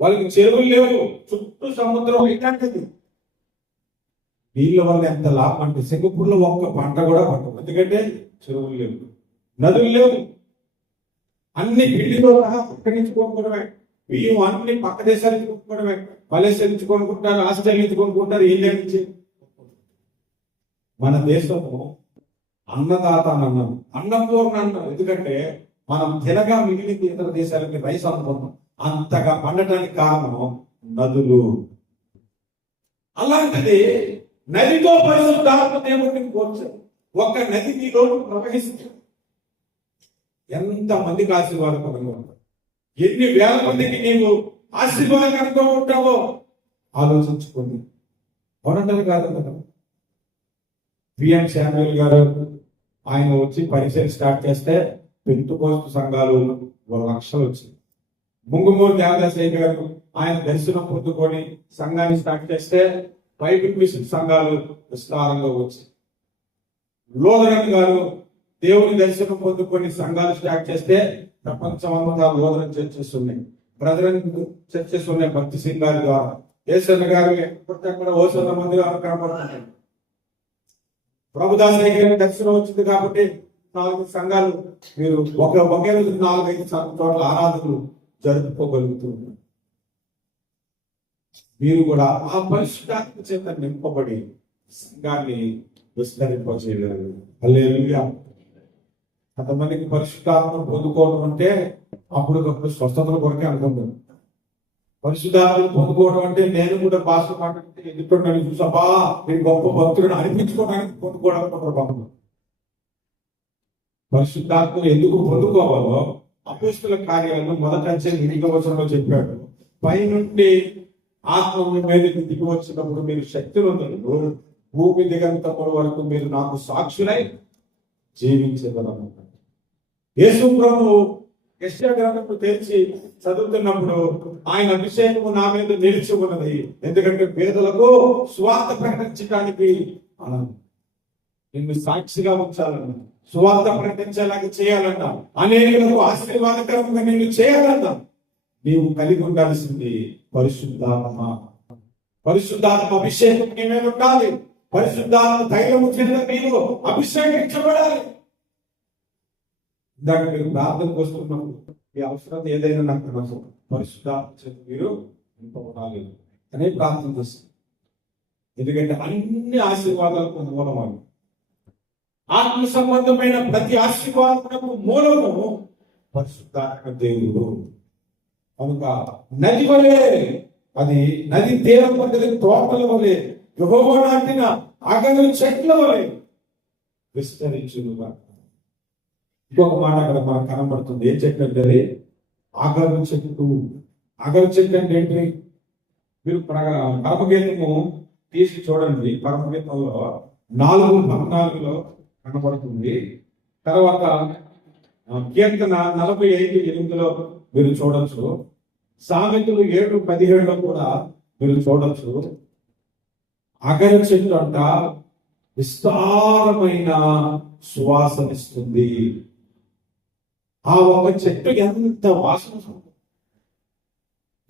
వాళ్ళకి చెరువులు లేవు, చుట్టూ సముద్రం ఇట్లాంటిది. నీళ్ళ వల్ల ఎంత లాభం అంటే సింగపూర్లో ఒక్క పంట కూడా పంటదు, ఎందుకంటే చెరువులు లేవు, నదులు లేవు. అన్ని బిల్లుతో సహా పక్క నుంచి కొనుక్కోవడమే, బియ్యం అన్ని పక్క దేశాల నుంచి కొనుక్కోవడమే. మలేషియా నుంచి కొనుక్కుంటారు, ఆస్ట్రేలియా నుంచి కొనుక్కుంటారు, ఇండియా నుంచి. మన దేశము అన్నదాత అన్నాం, అన్నపూర్ణ అన్నాం. ఎందుకంటే మనం తినగా మిగిలిన ఇతర దేశాలకి రైస్ అనుకున్నాం, అంతగా పండటానికి కారణం నదులు. అలాంటిది నదితో పరిశుద్ధాత్మ దేవుడిని కోర్చారు. ఒక నది నీలో ప్రవహిస్తుంది, ఎంత మందికి ఆశీర్వాదకరంగా ఉంటావు, ఎన్ని వేల మందికి నీవు ఆశీర్వాదకరంగా ఉంటావో ఆలోచించుకోండి. అవునంటారు కాదు కదా. పిఎం శామ్యూల్ గారు ఆయన వచ్చి పరిచయం స్టార్ట్ చేస్తే పెంతుకోస్తు సంఘాలు 1 లక్షలు వచ్చింది. ముంగుమూరు దేవదాసయ్య గారు ఆయన దర్శనం పొందుకొని సంఘాన్ని స్టార్ట్ చేస్తే బైబిల్ మిషన్ సంఘాలు విస్తారంగా వచ్చాయి. లోదరన్ గారు దేవుని దర్శనం పొందుకొని సంఘాలు స్టార్ట్ చేస్తే ప్రపంచమంతా లోదరన్ చర్చెస్ ఉన్నాయి, బ్రదరన్ చర్చెస్ ఉన్నాయి భక్తి సింగారి ద్వారా. ఏసన్న గారు ఎక్కడ ఓసన్న మందిరాలు కనబడుతున్నాయి. ప్రభుదాసయ్య గారి దర్శనం వచ్చింది కాబట్టి 4 సంఘాలు మీరు ఒకే రోజు 4-5 చోట్ల ఆరాధనలు జరుపుకోగలుగుతున్నారు. మీరు కూడా ఆ పరిశుద్ధాత్మ చేత నింపబడి సంఘాన్ని విస్తరింపజేయగలరు. హల్లెలూయా. కొంతమందికి పరిశుద్ధాత్మ పొందుకోవడం అంటే అప్పటికప్పుడు స్వస్థతల కొరకే అనుకుంటాను. పరిశుద్ధాత్మను పొందుకోవడం అంటే నేను కూడా భాష మాట్లాడితే ఎదుటి నన్ను చూసాబా నేను గొప్ప భక్తులను అనిపించుకోవడానికి పొందుకోవడానికి. పరిశుద్ధాత్మను ఎందుకు పొందుకోవాలో అపోస్తలుల కార్యాలను మొదటి అధ్యాయం 8వ వచనంలో చెప్పాడు. పైనుండి ఆత్మ మీదకి దిగి వచ్చినప్పుడు మీరు శక్తులు భూమి దిగంతముల వరకు మీరు నాకు సాక్షులై జీవించగలరు. యేసు ప్రభువు యెషయా గ్రంథము తెరిచి చదువుతున్నప్పుడు ఆయన అభిషేకము నా మీద నిలిచి ఉన్నది, ఎందుకంటే పేదలకు సువార్త ప్రకటించడానికి నిన్ను సాక్షిగా ఉంచాలన్న, సువార్త ప్రకటించేలాగా చేయాలన్న, అనేకులకు ఆశీర్వాదకరంగా నిన్ను చేయాలన్నా నీవు కలిగి ఉండాల్సింది పరిశుద్ధాత్మ. పరిశుద్ధాత్మ అభిషేకం నీ మీద ఉండాలి. పరిశుద్ధాత్మ ధైర్యము చేత నీవు అభిషేకించబడాలి. ఇందాక మీరు ప్రార్థనకు వస్తున్నప్పుడు మీ అవసరం ఏదైనా నాకు నష్టం పరిశుద్ధాత్మ చేత మీరు నింపబడాలి అనే ప్రార్థన చేస్తుంది. ఎందుకంటే అన్ని ఆశీర్వాదాలకు మూలమని, ఆత్మ సంబంధమైన ప్రతి ఆశీర్వాదకు మూలము పరిశుద్ధాత్మ దేవుడు. కనుక నది వలె, అది నది తీరం వంటి తోటల వలె, యెహోవా నాటిన అగరు చెట్ల వలె విస్తరించునుగా. ఇంకొక మాట అక్కడ మనకు కనబడుతుంది. ఏ చెట్టు అంటే అగరు చెట్టు. అగరు చెట్టు అంటే ఏంటి? మీరు పరమగీతము తీసి చూడండి. పరమగీతంలో 4:14 కనబడుతుంది. తర్వాత కీర్తన 45:8 మీరు చూడొచ్చు. సామెతలు 7:17 కూడా మీరు చూడొచ్చు. అగరు చెట్టు అంట విస్తారమైన సువాసన ఇస్తుంది. ఆ ఒక చెట్టు ఎంత వాసన,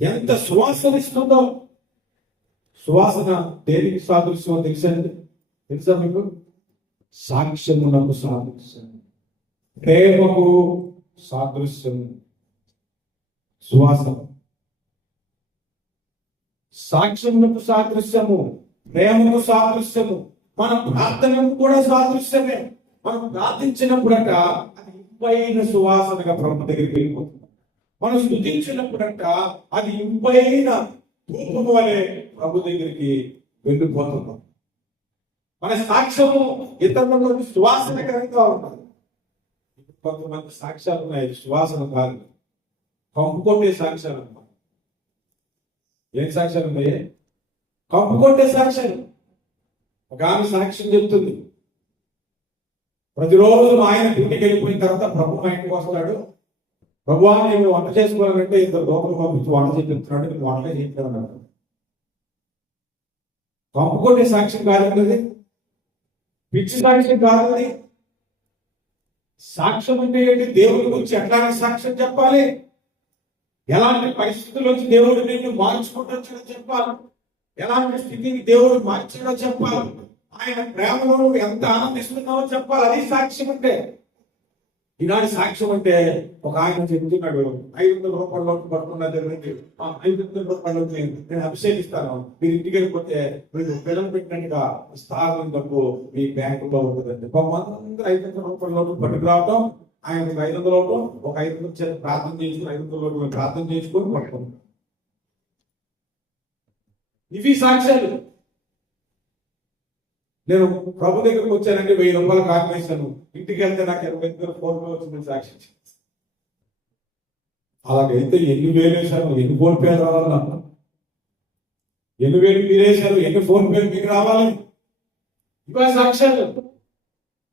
ఎంత సువాసన ఇస్తుందో. సువాసన దేనికి సాదృశ్యం తెలుసా మీకు? సాక్ష్యమునకు సాదృశ్యం, ప్రేమకు సాదృశ్యం. సువాసన సాక్ష్యమునకు సాదృశ్యము, ప్రేమకు సాదృశ్యము. మన ప్రార్థనకు కూడా సాదృశ్యమే. మనం ప్రార్థించినప్పుడట అది ఇంపైన సువాసనగా ప్రభు దగ్గరికి వెళ్ళిపోతుంది. మనం స్తుతించినప్పుడంట అది ఇంపైన ధూపము వలె ప్రభు దగ్గరికి వెళ్ళిపోతున్నాం. మన సాక్ష్యము ఇతరులకు సువాసనకరంగా ఉంటుంది. కొంతమంది సాక్ష్యాలు ఉన్నాయి, సువాసన కాదు, కంపు కొట్టే సాక్ష్యాలు అన్నమాట. ఏం సాక్ష్యాలు ఉన్నాయి? కంపు కొట్టే సాక్ష్యాలు. ఒక ఆమె సాక్ష్యం చెప్తుంది, ప్రతిరోజు మా ఆయన డ్యూటీకి వెళ్ళిపోయిన తర్వాత ప్రభు మా ఇంటికి వస్తాడు, ప్రభువా నేను వంట చేసుకోవాలంటే ఇద్దరు లోపల పంపించి వంట చేపిస్తున్నాడు, నేను వంట చేయించాను. కంపు కొట్టే సాక్ష్యం కాదండి, పిచ్చి సాక్ష్యం కాదండి. సాక్ష్యం అంటే ఏంటి? దేవుడి గురించి ఎట్లాంటి సాక్ష్యం చెప్పాలి, ఎలాంటి పరిస్థితుల్లోంచి దేవుడు నిన్ను మార్చుకుంటూ చెప్పాలి, ఎలాంటి స్థితిని దేవుడు మార్చాడో చెప్పాలి, ఆయన ప్రేమలో ఎంత ఆనందిస్తున్నావో చెప్పాలి. అది సాక్ష్యం అంటే. ఈనాటి సాక్ష్యం అంటే ఒక ఆయన చెప్తున్నాడు, 500 రూపాయల లోటు పడుతున్న దగ్గరికి 500 రూపాయలు నేను అభిషేకిస్తాను, మీరు ఇంటికి వెళ్ళిపోతే మీరు పిల్లలు పెట్టినట్టుగా స్థానం డబ్బు మీ బ్యాంకులో ఉంటుందండి. కొంతమంది 500 రూపాయల లోటు పట్టుకురావడం, ఆయన 500 లోటు ఒక 500 ప్రార్థన చేసుకుని 500 లోటు ప్రార్థన చేసుకొని పట్టుకుంటాం. ఇవి సాక్ష్యాలు. నేను ప్రభు దగ్గరకు వచ్చానంటే 1000 రూపాయలు కాపేశాను, ఇంటికి వెళ్తే నాకు 20 ఫోన్ పే వచ్చింది సాక్ష్యం. అలాగైతే ఎన్ని వేలు వేశారు, ఎన్ని ఫోన్ పేలు రావాలన్నా, ఎన్ని వేలు మీరు వేశారు, ఎన్ని ఫోన్ పేలు మీకు రావాలి. ఇవే సాక్ష్యాలు.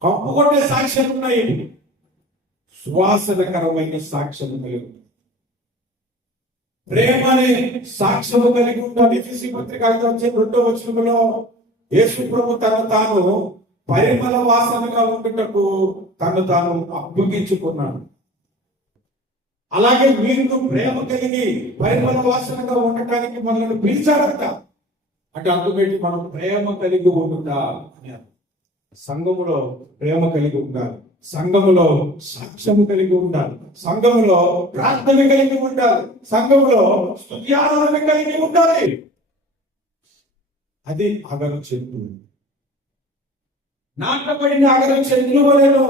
కంపు కొట్టే సాక్ష్యాలు ఉన్నాయి, సువాసనకరమైన సాక్ష్యం కలిగి, ప్రేమ అనే సాక్ష్యము కలిగి ఉండాలి. ఎఫెసీ పత్రిక 5వ వచనంలో యేసు ప్రభు తను తాను పరిమళ వాసనగా ఉండుటకు తను తాను అప్పగించుకున్నాడు. అలాగే మీరు ప్రేమ కలిగి పరిమళ వాసనగా ఉండటానికి మనల్ని పిలిచాడంట. అంటే అందుకని మనం ప్రేమ కలిగి ఉండుట. సంఘములో ప్రేమ కలిగి ఉండాలి, సంఘములో సాక్ష్యం కలిగి ఉండాలి, సంఘములో ప్రార్థన కలిగి ఉండాలి, సంఘములో స్తుతి ఆరాధన కలిగి ఉండాలి. అది అగరు చెట్టు. నాటబడిన అగరు చెట్లు వలెను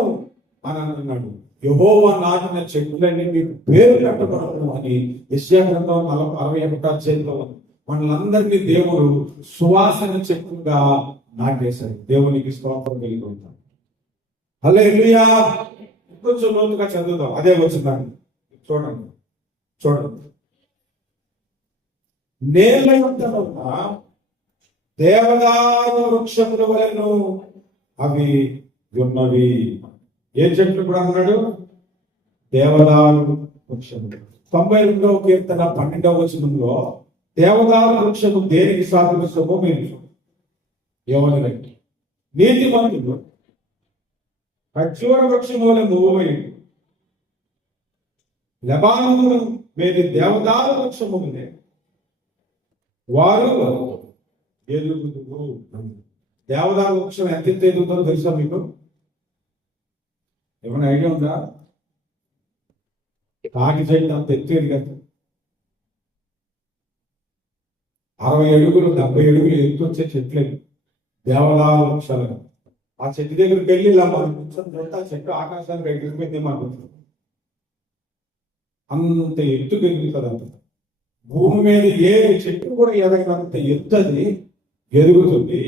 అని అన్నాడు. యెహోవా నాటిన చెట్లన్నీ మీకు పేరు పెట్టబడను అని యెషయా గ్రంథం 61 మనలందరినీ దేవుడు సువాసన చెట్టుగా నాటేశాడు. దేవునికి స్తోత్రం కలిగి ఉంటాం. హల్లెలూయా. కొంచెం లోతుగా చదువుదాం, అదే వచ్చిందండి. చూడండి. నేల యొక్క దేవదారు వృక్షముల వలెను అవి ఉన్నవి. ఏ చెట్లు కూడా అన్నాడు? దేవదారు వృక్షములు. 92వ కీర్తన 12వ వచనంలో దేవదారు వృక్షము దేనికి సాదృశ్యమో మీరు ఏమని, నీతిమంతుడు ఖర్జూర వృక్షము వలె మూవమై లెబానోను మేలు దేవదారు వృక్షము వారు ఎదుగుదురు. దేవదారు వృక్షం ఎంత ఎదుగుతుందో తెలుసా మీకు? ఏమైనా ఐడియా ఉందా? తాటి చెట్టు అంత ఎత్తు ఎదిగదు. 60 అడుగులు 70 అడుగులు ఎత్తు వచ్చే చెట్లే దేవదారు వృక్షాలు. ఆ చెట్టు దగ్గరికి వెళ్ళి ఇలా మనం కూర్చొని ఆ చెట్టు ఆకాశానికి ఎగిరిపోయింది అనుకుంటున్నాం. అంత ఎత్తు పెరుగుతుంది. అంత భూమి మీద ఏ చెట్టు కూడా ఎదగినంత ఎత్తు అది ఎదుగుతుంది.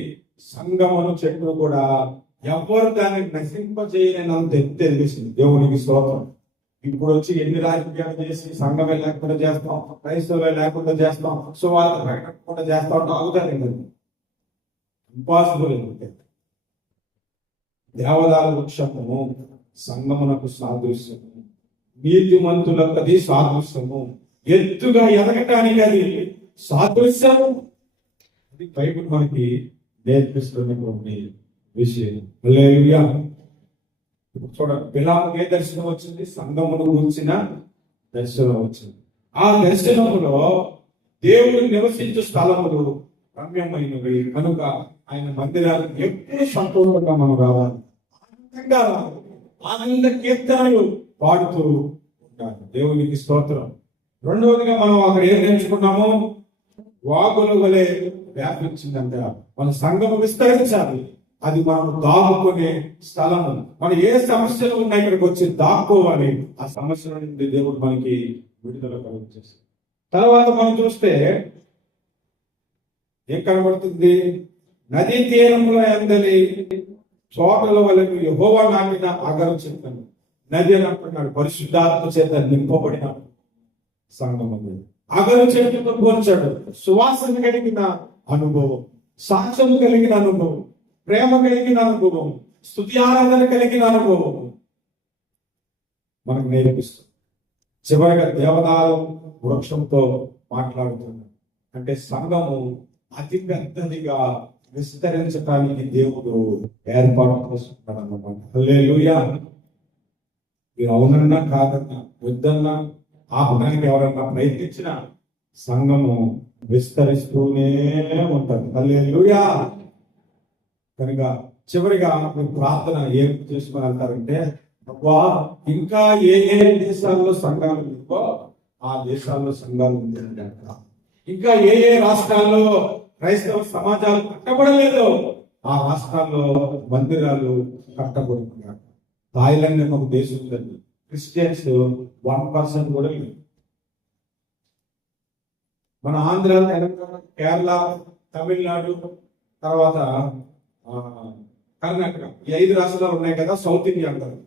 సంగమను చెట్టు కూడా ఎవరు దాన్ని నశింపజేయనంత ఎత్తు ఎదిగేసింది. దేవునికి స్తోత్రం. ఇప్పుడు వచ్చి ఎన్ని రాజకీయాలు చేసి సంఘమే లేకుండా చేస్తాం, క్రైస్తవులే లేకుండా చేస్తాం, సువార్త ప్రకటనకుండా చేస్తాం ఆగుతారు. ఇంపాసిబుల్. దేవదారు వృక్షము సంగమునకు సాదృశ్యము, నీతిమంతులకు అది సాదృశ్యము, ఎత్తుగా ఎదగటానికి అది సాదృశ్యము. అది బైబిల్ మనకి నేర్పిస్తున్నటువంటి విషయం. హల్లెలూయా. ఇప్పుడు చూడండి, బిలాముకి ఏ దర్శనం వచ్చింది? సంఘమును గురించిన దర్శనం వచ్చింది. ఆ దర్శనములో దేవుడు నివసించు స్థలములు రమ్యమైనవి కనుక ఆయన మందిరాలకు ఎప్పుడు సంతోషంగా మనం రావాలి, ఆనందంగా రావాలి, ఆనంద కీర్తనలు పాడుతూ ఉంటారు. దేవునికి స్తోత్రం. రెండవదిగా మనం అక్కడ ఏం నేర్చుకున్నాము? వాగుల వలె వ్యాపించిందంట. మన సంఘము విస్తరించాలి. అది మనం దాక్కునే స్థలము. మనం ఏ సమస్యలు ఉన్నాయి ఇక్కడికి వచ్చి దాక్కోవాలి. ఆ సమస్యల నుండి దేవుడు మనకి విడుదల కలుగజేస్తాడు. తర్వాత మనం చూస్తే ఏం కనబడుతుంది? నదీ తీరంలో అందరి చోటల వలె యెహోవా నాటిన అగరు చెట్లను. నది అని అంటున్నాడు, పరిశుద్ధాత్మ చేత నింపబడిన సంఘం. అగరు చెట్టుతో పోల్చాడు. సువాసన కలిగిన అనుభవం, సాక్ష్యం కలిగిన అనుభవం, ప్రేమ కలిగిన అనుభవం, స్తుతి ఆరాధన కలిగిన అనుభవం మనకు నేర్పిస్తుంది. చివరిగా దేవదారు వృక్షంతో మాట్లాడుతున్నాడు. అంటే సంఘము అతి పెద్దదిగా విస్తరించడానికి దేవుడు ఏర్పాటు చేసుకుంటాడు అన్నమాట. హల్లెలూయా. మీరు అవునన్నా కాదన్నా వద్దన్నా ఆపడానికి ఎవరన్నా ప్రయత్నించినా సంఘము విస్తరిస్తూనే ఉంటుంది. హల్లెలూయా. కనుక చివరిగా మీరు ప్రార్థన ఏం చేసుకుని వెళ్తారంటే, అబ్బా ఇంకా ఏ ఏ దేశాల్లో సంఘాలు ఉందో ఆ దేశాల్లో సంఘాలు ఉంది. ఇంకా ఏ ఏ రాష్ట్రాల్లో క్రైస్తవ సమాజాలు కట్టబడలేదో ఆ రాష్ట్రాల్లో మందిరాలు కట్టబడుతున్నారు. థాయిలాండ్ అనే ఒక దేశం ఉందండి, క్రిస్టియన్స్ 1% కూడా లేదు. మన ఆంధ్ర, తెలంగాణ, కేరళ, తమిళనాడు, తర్వాత కర్ణాటక, ఈ 5 రాష్ట్రాలు ఉన్నాయి కదా, సౌత్ ఇండియా అంటారు.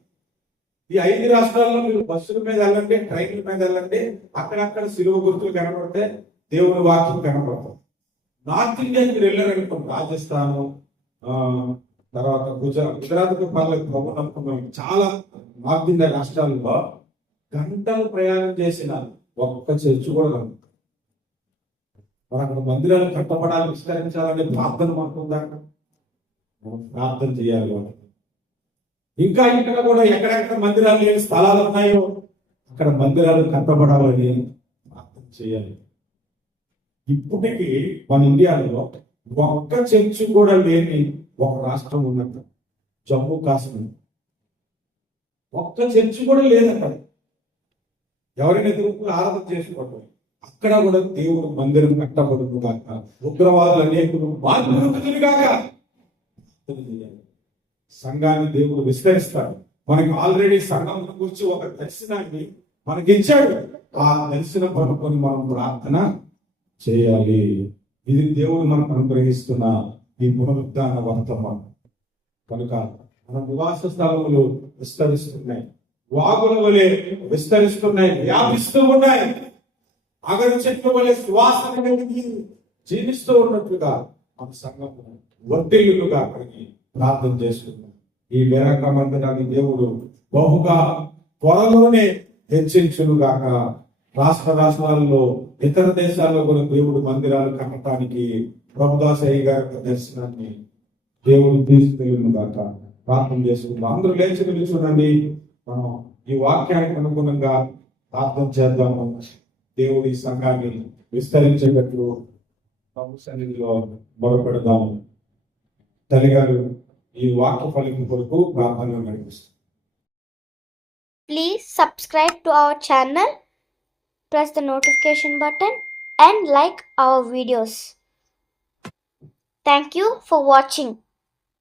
ఈ 5 రాష్ట్రాల్లో మీరు బస్సుల మీద వెళ్ళండి, ట్రైన్ల మీద వెళ్ళండి, అక్కడక్కడ సిలువ గుర్తులు కనబడితే దేవుని వాక్యం కనబడతాం. నార్త్ ఇండియా మీరు వెళ్ళారనుకోండి, రాజస్థాన్, తర్వాత గుజరాత్ పర్లేదు ప్రభు నమ్ముకున్నాం. చాలా నార్త్ ఇండియా రాష్ట్రాల్లో గంటలు ప్రయాణం చేసిన ఒక్క చర్చ్ కూడా నమ్ముతాం. మరి అక్కడ మందిరాలు కట్టబడాలి, విస్తరించాలనే ప్రార్థన మనకుందా? మనం ప్రార్థన చేయాలి. ఇంకా ఇక్కడ కూడా ఎక్కడెక్కడ మందిరాలు లేని స్థలాలు ఉన్నాయో అక్కడ మందిరాలు కట్టబడాలని ప్రార్థన చేయాలి. ఇప్పటికీ మన ఇండియాలో ఒక్క చర్చి కూడా లేని ఒక రాష్ట్రం ఉన్నట్టు, జమ్మూ కాశ్మీర్. ఒక్క చర్చి కూడా లేదక్కడ. ఎవరైనా ఎదురు ఆరాధన చేసుకోవటం, అక్కడ కూడా దేవుడు మందిరం కట్టబడును కాక, ఉగ్రవాదులు అనేకులు మార్పులు కాక సంఘాన్ని దేవుడు విస్తరిస్తాడు. మనకి ఆల్రెడీ సంఘం గురించి ఒక దర్శనాన్ని మనకి ఇచ్చాడు. ఆ దర్శనం పట్టుకొని మనం ప్రార్థన చేయాలి. ఇది దేవుడు మనకు అనుగ్రహిస్తున్న ఈ పునరుద్ధాన వర్తమానం. కనుక మన నివాస స్థలములు విస్తరిస్తున్నాయి, వాగుల వలె విస్తరిస్తున్నాయి, వ్యాపిస్తూ ఉన్నాయి. అగరు చెట్ల వలె సువాసన కలిగి జీవిస్తూ ఉన్నట్లుగా మన సంఘం వర్తిల్లుగా అక్కడికి ప్రార్థన చేసుకున్నాం. ఈ బెరాక మందిరాన్ని దేవుడు బహుగా త్వరలోనే హెచ్చించునుగాక. రాష్ట్రాలలో ఇతర దేశాల్లో కూడా దేవుడు మందిరాలు కట్టడానికి ప్రభుదాసయ్య గారి దర్శనాన్ని దేవుడు తీసుకెళ్ళును గాక. ప్రార్థన చేసుకుందాం. అందరూ లేచి నిలుచునండి. మనం ఈ వాక్యానికి అనుగుణంగా ప్రార్థన చేద్దాము. దేవుడు ఈ సంఘాన్ని విస్తరించేటట్లు ప్రభు సన్నిధిలో మొరపెడదాము. తల్లిగారు ఈ వాక్య ఫలితం కొరకు ప్రార్థన నడిపిస్తారు. Please subscribe to our channel, press the notification button and like our videos. Thank you for watching.